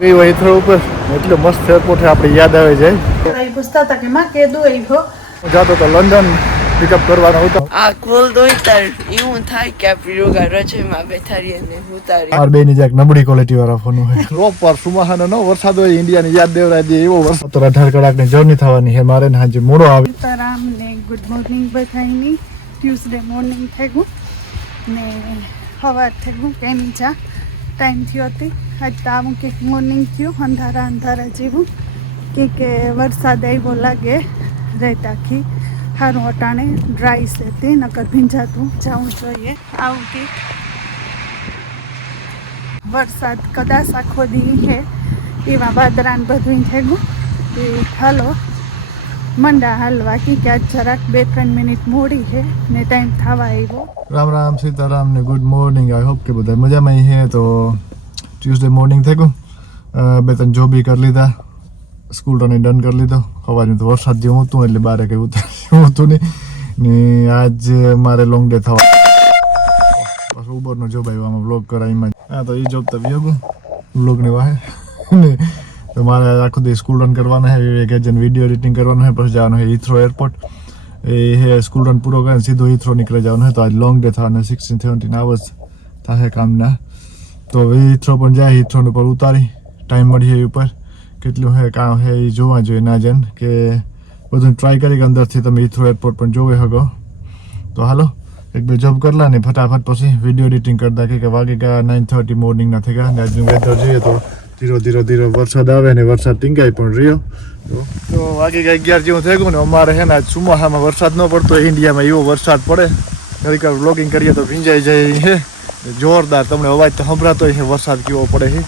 એ વહીથરો ઉપર એટલે મસ્ત એરપોર્ટ આપણે યાદ આવે જાય. પૂછતા હતા કે માં કેદું આવ્યો હું જાતો તો લંડન પિકઅપ કરવાનો હતો. આ કોલ દોઈતર એવું થાય કે આપણી રોગા રજેમાં બેઠા રહીએ ને ઉતારી માર બેની જાક નબળી ક્વોલિટી વાળા ફોન હોય. પ્રોપર સુમાહાનો નો વરસાદ હોય ઇન્ડિયાની યાદ દેવરાય દે એવો વરસાદ. 18 કલાકની જર્ની થવાની છે મારે ને હાજી મોડો આવે. સીતારામ ને ગુડ મોર્નિંગ બધાની. ટ્યુઝડે મોર્નિંગ થઈ ગયું ને સવાર થઈ ગયું કેની ચા ટાઈમ થયો હતી. આજ તો આવું કંઈક મોર્નિંગ થયું અંધારા અંધારા જેવું કે વરસાદ આવ્યો લાગે રાત આખી. સારું અટાણે ડ્રાય છે તે નકર ભીંજાતું જવું જોઈએ. આવું કંઈક વરસાદ કદાચ આખો દી છે એવા વાદરાને બધું થઈ ગયું. એ હાલો મંડા હાલવા કે આજ જરાક 2-3 મિનિટ મોડી છે ને ટાઈમ થવા આવ્યો. રામ રામ સીતારામ ને ગુડ મોર્નિંગ. આઈ હોપ કે બધા મજામાં છે. તો ટ્યુઝડે મોર્નિંગ થઈ ગયું. 2-3 જોબ બી કરી લીધા. સ્કૂલ રન ડન કરી લીધો. સવારનું તો વરસાદ જેવું હતું એટલે બારે કંઈ ઉતાર્યું હતું નહીં ને આજ મારે લોંગ ડે થવા પાછું ઉબરનો જોબ આવ્યો. આમાં વ્લોગ કરાવીમાં હા તો એ જોબ તો વ્યોગું વ્લોગની વાહે ને તો મારે આખો દિવસ સ્કૂલ રન કરવાનો છે. એક વિડીયો એડિટિંગ કરવાનું છે. પછી જવાનું છે હીથ્રો એરપોર્ટ. એ સ્કૂલ રન પૂરો કરીને સીધો હીથ્રો નીકળી જવાનું છે. તો આજ લોંગ ડે થવાના 16-17 અવર્સ થશે કામના. તો હીથ્રો પણ જાય. હીથ્રોને પર ઉતારી ટાઈમ મળીએ એ ઉપર કેટલું હે કામ હે એ જોવા જોઈએ ના જન કે બધું ટ્રાય કરી કે અંદરથી તમે હીથ્રો એરપોર્ટ પણ જોવે શકો. તો હાલો એક બે જોબ કરલા ને ફટાફટ પછી વિડીયો એડિટિંગ કરતા કે વાગે ગયા 9:30 મોર્નિંગના થઈ ગયા. ને આજનું વેધર જોઈએ તો ધીરો વરસાદ આવે ને વરસાદ ટીંગાઈ પણ રહ્યો. તો વાગે ગયા 11 જેવું થઈ ગયું ને અમારે છે ને આજ ચોમાસામાં વરસાદ ન પડતો ઇન્ડિયામાં એવો વરસાદ પડે. ઘડીક વ્લોગિંગ કરીએ તો ભીંજાઈ જાય છે જોરદાર. તમને અવાજ તો સંભળાતો હોય છે વરસાદ કેવો પડે છે.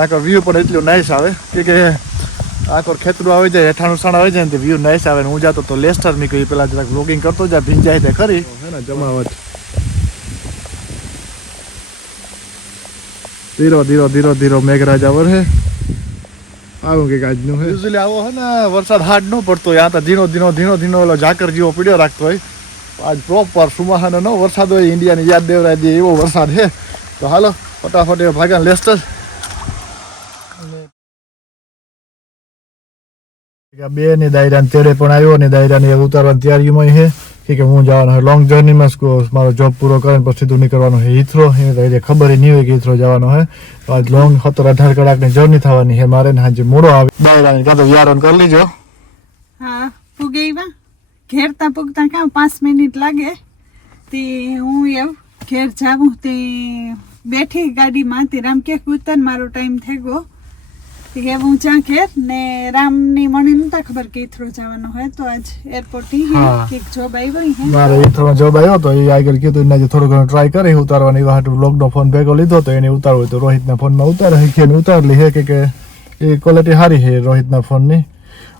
આખો વ્યૂ પણ એટલું નાઇસ આવે કે આખો ખેતરું આવી જાય હેઠાણું સાણ આવી જાય ને વ્યૂ નાઇસ આવે. ને હું જાતો તો લેસ્ટર નીકળી પેલા જરાક વ્લોગિંગ કરતો જાય ભીંજાય તે ખરી હે ને જમાવટ. ધીરો મેઘરાજા વરસે આવું કંઈક આજનું છે. યુઝલી આવો હે ને વરસાદ હાર્ડ ન પડતો હોય. આ તો ધીનો ઓલો ઝાકર જેવો પીડ્યો રાખતો હોય. આજ પ્રોપર સુમાહાનો નો વરસાદ હોય ઇન્ડિયાની યાદ દેવરાય દે એવો વરસાદ છે. તો હાલો ફટાફટ એ ભાગ્યા લેસ્ટર. બે ની દાયરા તેડે પણ આવ્યો ને દાયરાની ઉતારવાની તૈયારીમાં છે કે હું જવાનો હોય લોંગ જર્નીમાં. મારો જોબ પૂરો કરીને પછી સીધું નીકળવાનું છે હીથ્રો. એ ખબર નહીં હોય કે હીથ્રો જવાનો હોય. તો આજ લોંગ 17-18 કલાકની જર્ની થવાની છે મારે ને હાજી મોડો આવે. દાયરાની કાં તો યારણ કરી લીજો. હા પૂગેવા ઘેરતા પૂગતા કાં 5 મિનિટ લાગે તે હું એવું ઘેર જાવું તે બેઠી ગાડીમાં તે રામ કે ઉતર મારો ટાઈમ થઈ ગયો કે હું જ્યાં ઘેર ને રામની મને નતા ખબર કે ઈથરો જવાનો હોય. તો આજ એરપોર્ટ એક જોબ આવી હે મારે ઈથરોમાં જોબ આવ્યો તો એ આગળ કીધું એને થોડું ઘણું ટ્રાય કરી ઉતારવાની વાત. બ્લોગનો ફોન ભેગો લીધો તો એને ઉતારવો તો રોહિતના ફોનમાં ઉતારે શીખીને ઉતારલી હે કે એ ક્વોલિટી સારી છે રોહિતના ફોનની.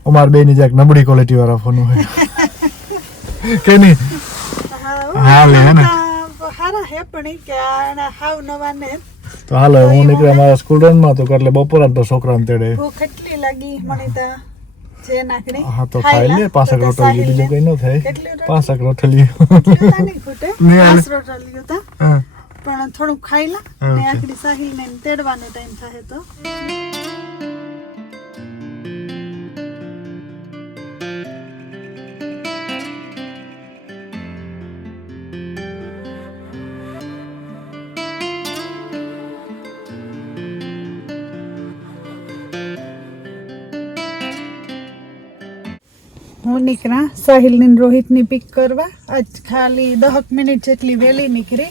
અમાર બેની જાક નબળી ક્વોલિટી વાળા ફોન હોય કે નહીં હા લે હે ને હારા હે પણ કે આ હાવ નવા ને. તો હાલો હું નીકળ્યા મારા સ્કૂલ રનમાં તો એટલે બપોર તો છોકરાને તેડે ભૂખ કેટલી લાગી મને તો જે નાખડી. હા તો ખાઈ લે 5 રોટલી બીજું કઈ ન થાય. 5 રોટલી પણ થોડું ખાઈ લા ને આખડી સાહિલ ને તેડવાનો ટાઈમ થાય તો હું નીકળ્યા સાહિલને રોહિતની પિક કરવા. આજ ખાલી 10 મિનિટ જેટલી વહેલી નીકળી.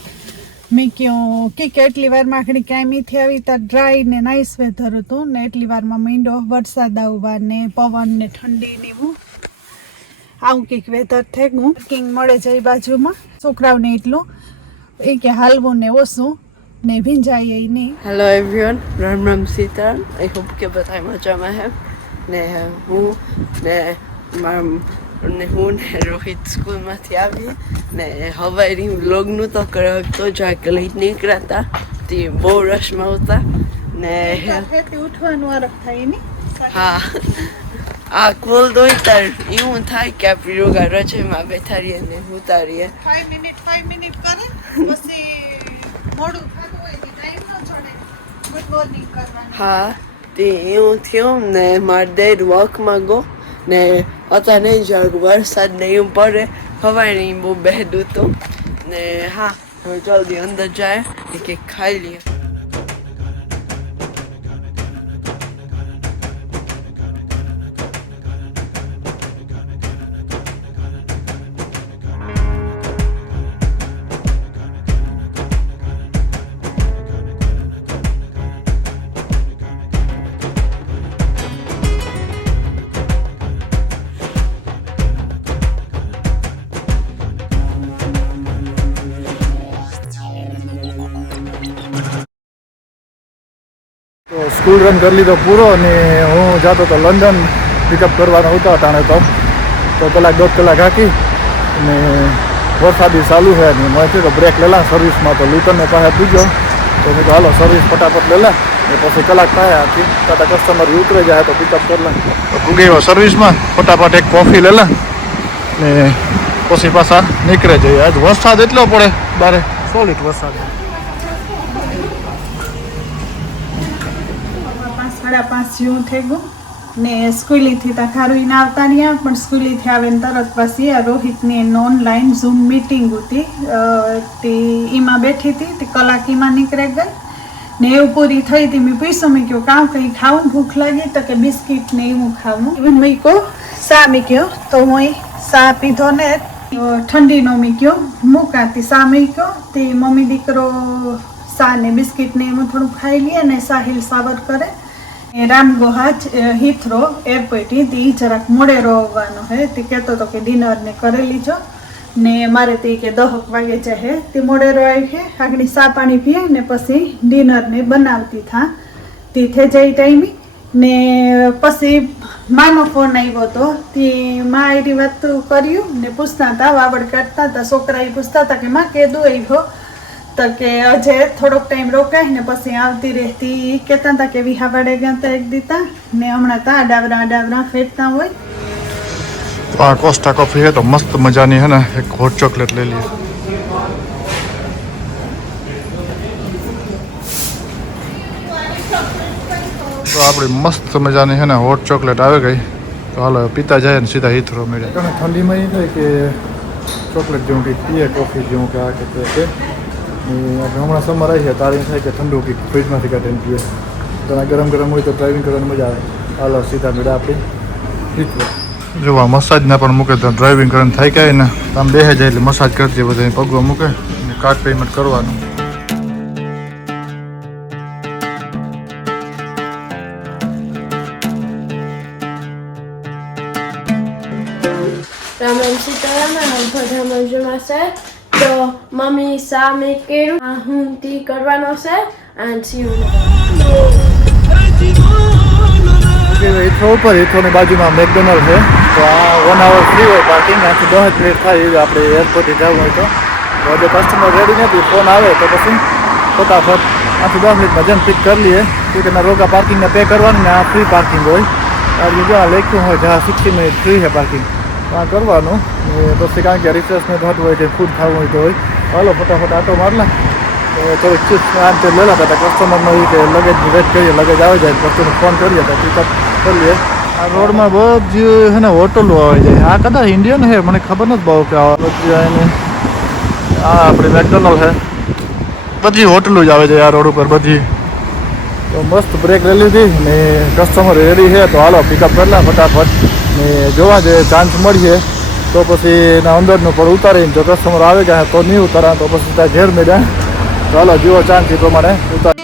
મેં કહ્યું કે એટલી વારમાં આખડી કાયમીથી આવી ત્યાં ડ્રાય ને નાઇસ વેધર હતું ને એટલી વારમાં મીંડો વરસાદ આવવા ને પવન ને ઠંડી ને એવું આવું કંઈક વેધર થઈ ગયું. પાર્કિંગ મળે છે એ બાજુમાં છોકરાઓને એટલું એ કે હાલવું ને ઓછું ને ભીંજાય એ નહીં. Hello everyone, Ram Sitaram. I hope કે બધા મજામાં હે ને હું ને રોહિત સ્કૂલમાંથી આવી ને હવારી વ્લોગનું તો કરતો જાક લઈ નીકળ્યા હતા તે બહુ રશમાં હતા ને ઉઠવાનું આરખ થાય નહીં. હા આ કોલ દોઈતર એવું થાય કે આપણી રોગા રજેમાં બેઠા રહીએ ને ઉતારીએ 5 મિનિટ કરે પછી મોડું થતું હોય ટાઈમ ન છોડે. ગુડ મોર્નિંગ કરવાનું. હા તે એવું થયું ને મારા ડેડ વોકમાં ગયો ને અત્યારે નહીં જરાક વરસાદ ને એવું પડે હવાઈ બહુ બહેડું હતું ને હા હવે જલ્દી અંદર જાય ને કંઈક ખાઈ લઈએ. તો સ્કૂલ રન કરી લીધો પૂરો અને હું જતો હતો લંડન પિકઅપ કરવાનો હતો અટાણે તો કલાક 1.5 કલાક હાકી અને વરસાદી ચાલુ છે ને મેં થયું તો બ્રેક લેલા સર્વિસમાં તો લુટનને પાસે પૂછ્યો તો મેં તો હાલો સર્વિસ ફટાફટ લેલા ને પછી કલાક થાય આખી તાતા કસ્ટમર ઉતરે જાય તો પિકઅપ કરલા તો પૂગી ગયો સર્વિસમાં ફટાફટ એક કોફી લેલા ને પછી પાછા નીકળે જઈએ. આજ વરસાદ એટલો પડે બારે સોલિડ વરસાદ. 5:30 જેવું થઈ ગયું ને સ્કૂલેથી તો ખારું આવતા રહ્યા પણ સ્કૂલેથી આવે ને તરત પછી આ રોહિતની ઓનલાઈન ઝૂમ મિટિંગ હતી તે એમાં બેઠી હતી તે કલાક એમાં નીકળી ગઈ ને એવું પૂરી થઈ હતી. મેં પૂછ્યું મેં કહ્યું કામ કંઈ ખાવું ભૂખ લાગી તો કે બિસ્કિટ ને એવું ખાવું મેં કહો સા મેં કહ્યો તો હું સા પીધો ને ઠંડીનો મેં કહ્યો મૂકાતી સા મેં કહ્યો તે મમ્મી દીકરો સા ને બિસ્કિટ ને એમાં થોડું ખાઈ લઈએ ને સાહિલ સાબર કરે રામગોહાજ હિથરો એરપોર્ટ તે જરાક મોડે રોવાનો હે તે કહેતો હતો કે ડિનર ને કરી લીજો ને મારે તે કે 10 વાગે જાય તે મોડે રોય છે આગળ સા પાણી પીએ ને પછી ડિનર ને બનાવતી થા તે થઈ જાય ટાઈમી ને પછી માનો ફોન આવ્યો હતો તે માં એની વાત કર્યું ને પૂછતા હતા વાવડ કાઢતા હતા છોકરા એ પૂછતા હતા કે માં કેદું આવ્યો તો કે અજે થોડોક ટાઈમ રોકાય ને પછી આવતી રહેતી કહેતા હતા કે વિહાવાડે ગયા હતા એક દીતા ને હમણાં તા ડાવરા ફેરતા હોય. આ કોસ્ટા કોફી है तो मस्त मजानी है ना एक हॉट चॉकलेट ले लिए. तो આપણી મસ્ત મજાની है ना हॉट चॉकलेट આવી ગઈ તો હાલો પીતા જાય ને સીધા હિથરો મળે. ઠંડીમાં એ થાય કે ચોકલેટ જેવું કંઈક પીએ કોફી જેવું કે આ કે તે આપણે હમણાં સમર આવી છે તારી થાય કે ઠંડુ કંઈક ફ્રીજમાંથી કાઢીને પીએ તો ગરમ ગરમ હોય તો ડ્રાઇવિંગ કરવાની મજા આવે. હાલો સીધા મેળા આપણી હિથરો જોવા મસાજના પણ મૂકે તો ડ્રાઇવિંગ કરીને થાય કાંઈ ને આમ બેસે જાય એટલે મસાજ કરજે બધા પગવા મૂકે અને કાર્ડ પેમેન્ટ કરવાનું. Ramon સીતારામન બધામાં જમા છે તો મમ્મી સામે કેરું હુંતી કરવાનો છે and see you હિથરો ઉપર હિથરોની બાજુમાં મેકડોનલ્ડ છે તો આ 1 hour ફ્રી હોય પાર્કિંગ આથી 10 મિનિટ થાય એવી આપણે એરપોર્ટે જવું હોય તો જો કસ્ટમર રેડી નથી ફોન આવે તો પછી ફટાફટ આથી 10 મિનિટમાં જેમ પિક કરી લઈએ તો તેના રોકા પાર્કિંગને પે કરવાનું ને આ ફ્રી પાર્કિંગ હોય આ જો આ લખ્યું હોય જ્યાં 60 મિનિટ ફ્રી છે પાર્કિંગ આ કરવાનું પછી કારણ કે રિફ્રેશમેન્ટ હોતું હોય કે ફૂડ ખાવું હોય તો હોય હાલો ફટાફટ આટો મારલા થોડીક ચિપ્સ આમ તે લેલા હતા કસ્ટમરનો એ કે લગેજની વેટ કરીએ લગેજ આવી જાય પછી ફોન કરીએ તો પિકઅપ કરીએ. આ રોડમાં બધી છે ને હોટલો આવી જાય આ કદાચ ઇન્ડિયન છે મને ખબર નથી બહુ કે બધી એને આ આપણી મેકડોનલ્ડ છે બધી હોટલો જ આવે છે આ રોડ ઉપર બધી. તો મસ્ત બ્રેક લઈ લીધી ને કસ્ટમર રેડી છે તો હાલો પિકઅપ કરલા ફટાફટ ને જોવા જઈએ ચાન્સ મળીએ તો પછી એના અંદરનું પણ ઉતારીને જો કસ્ટમર આવે ગયા તો નહીં ઉતારા તો પછી ત્યાં ઘેર મેળ્યા તો હાલો જેવો ચાન્સ એ પ્રમાણે ઉતાર.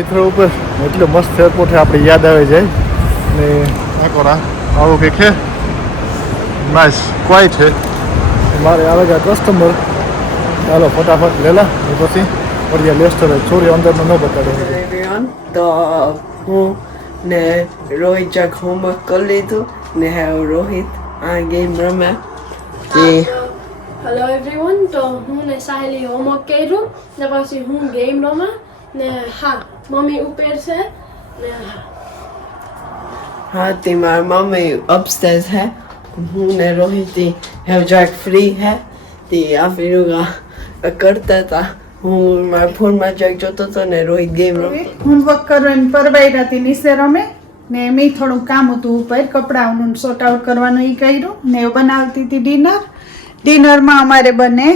હિથરો ઉપર એટલે મસ્ત એરપોર્ટ છે આપણે યાદ આવે જાય ને આકોરા આવું કંઈક છે નાઇસ ક્વાઇટ છે મારે આવે ગયા કસ્ટમર ચાલો ફટાફટ લેલા એ પછી મળીએ લેસ્ટર છોરી અંદરનું ન બતાડે. everyone તો હું ને રોહિત જાક હોમવર્ક કરી લીધું ને હવે રોહિત આ ગેમ રમ્યા તે હેલો એવરીવન તો હું ને સાહેલી હોમવર્ક કર્યું ને પછી હું ગેમ રમા ને હા મમ્મી ઉપર છે ને હા તે મારા મમ્મી અપસ્ટેર્સ है હું ને રોહિત હવે જાક ફ્રી है તે આ ફિરુगा करता था હું મારા ફોનમાં જોઈ જોતો હતો ને રોહિત ગેમ રમતો. હોમવર્ક કરવાની પરવાઈ રાતી નીચે રમે ને મેં થોડું કામ હતું ઉપર કપડાઓનું સોર્ટ આઉટ કરવાનું એ કર્યું ને એ બનાવતી હતી ડિનરમાં અમારે બને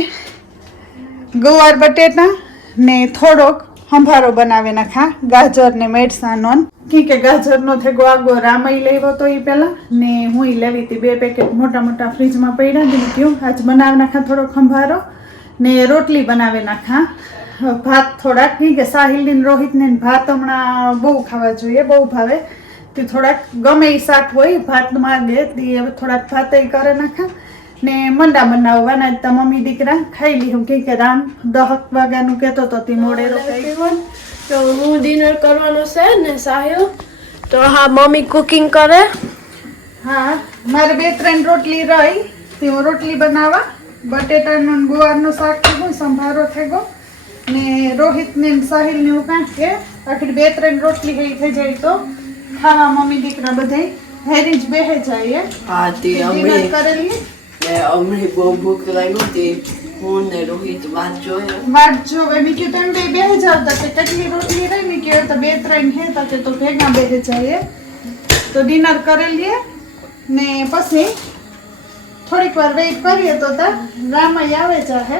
ગવાર બટેટા ને થોડોક સંભારો બનાવી નાખા ગાજર ને મેડસાનો કે ગાજરનો થેગો આગો રામઈ લેવો તો એ પહેલાં ને હું લેવી હતી 2 પેકેટ મોટા ફ્રીજમાં પડ્યા હતી કયું આજ બનાવી નાખા થોડોક સંભારો ને રોટલી બનાવી નાખા ભાત થોડાક કે સાહિલ ને રોહિત ને ભાત હમણાં બહુ ખાવા જોઈએ બહુ ભાવે તે થોડાક ગમે એ શાક હોય ભાત માગે તે થોડાક ભાત કરે નાખા ને મંડા બનાવવાના તો મમ્મી દીકરા ખાઈ લીધું કે રામ 10 વાગ્યાનું કહેતો તો તે મોડે રોકાઈ. તો હું ડિનર કરવાનો છે ને સાહિલ તો હા મમ્મી કુકિંગ કરે. હા મારે 2-3 રોટલી રહી તે હું રોટલી બનાવવા બટેટાનો ને ગુવારનો શાક થયો સંભારો થયો ને રોહિત ને સાહિલ ને હું કાંઈ કે આખી 2-3 રોટલી થઈ જાય તો ખાવા મમ્મી દીકરા બધાય હેરી જ બેહે જાય હા તે ડિનર અમે કરેલી અમને બહુ ભૂખ લાગી હતી. હું ને રોહિત વાત જોયો. વાટ જોવે મેં કીધું તમે બે બેહી જાવ તો કે કેટલી રોટલી રહી મેં કીધું તો 2-3 હે તો કે તો ભેગા બેહી જાય તો ડિનર કરેલી ને પછી થોડીક વાર વેઇટ કરીએ તો રામાઈ આવે જાહે